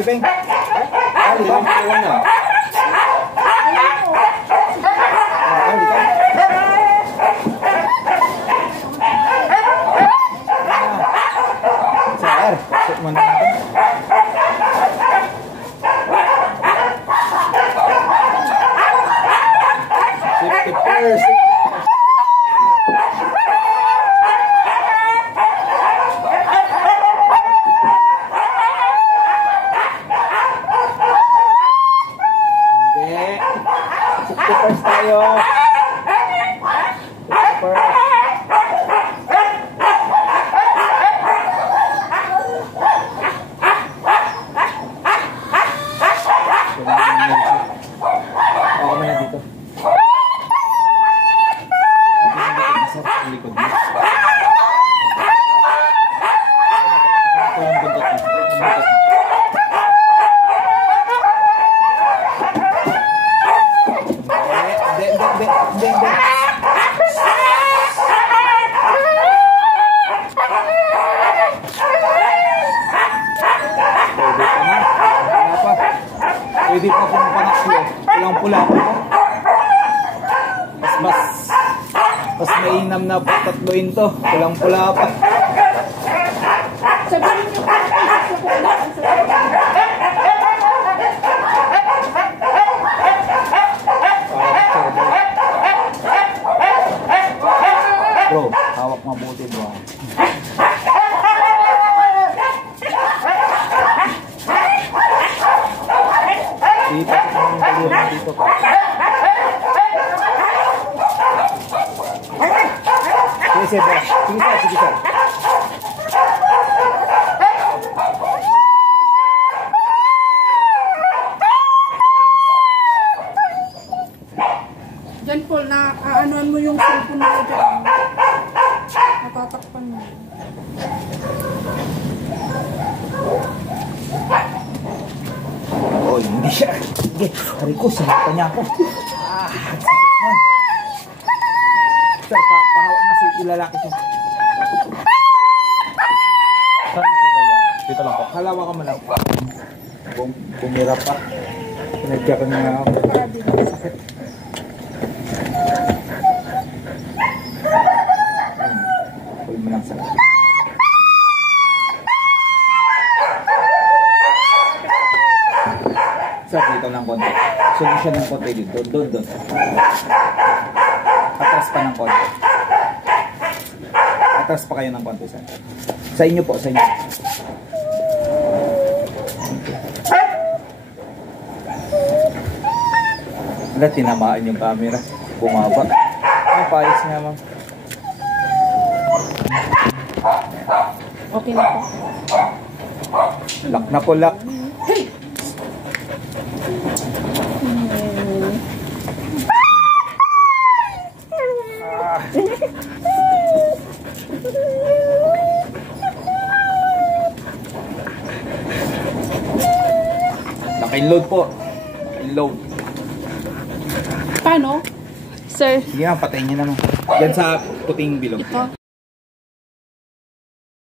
Piping. Ali ka. Iwan na. Ali ka. Sir, pasok mo na natin. Safety first. First tayo. First. Ako na dito. Sa likod mo. Ako yung bundok mo. Pwede pa pong panaklo. Pulang-pula pa. Mas mainam na patatluin to. Pulang-pula pa. Sabihin niyo pa. Bro, hawak mabuti bro. Dito yung tulungan dito pa. Sige sir, sige sir. Diyan Paul, na aanoan mo yung cellphone mo dyan. Natatakpan mo. Oh, hindi siya. Sige, hari ko, sinata niya ako. Sakit man. Sir, pahawak nga si ilalaki siya. Saan ito ba yan? Dito lang po. Halawa ka mo lang. Bumira pa. Pinagya ka nga ako. Sakit. Pull mo lang sakit. Sir, dito lang konti. Solusyon ng konti dito. Doon. Atras pa ng konti. Atras pa kayo ng konti, sir. Sa inyo po, sa inyo. Wala, tinamaan yung camera. Bumaba. Ay, paayos nga, ma'am. Okay na po. Lock na po, lock. Naka-load po. Naka-load. Paano? Sir. Sige nga, patayin niyo naman. Yan sa puting bilog. Ito.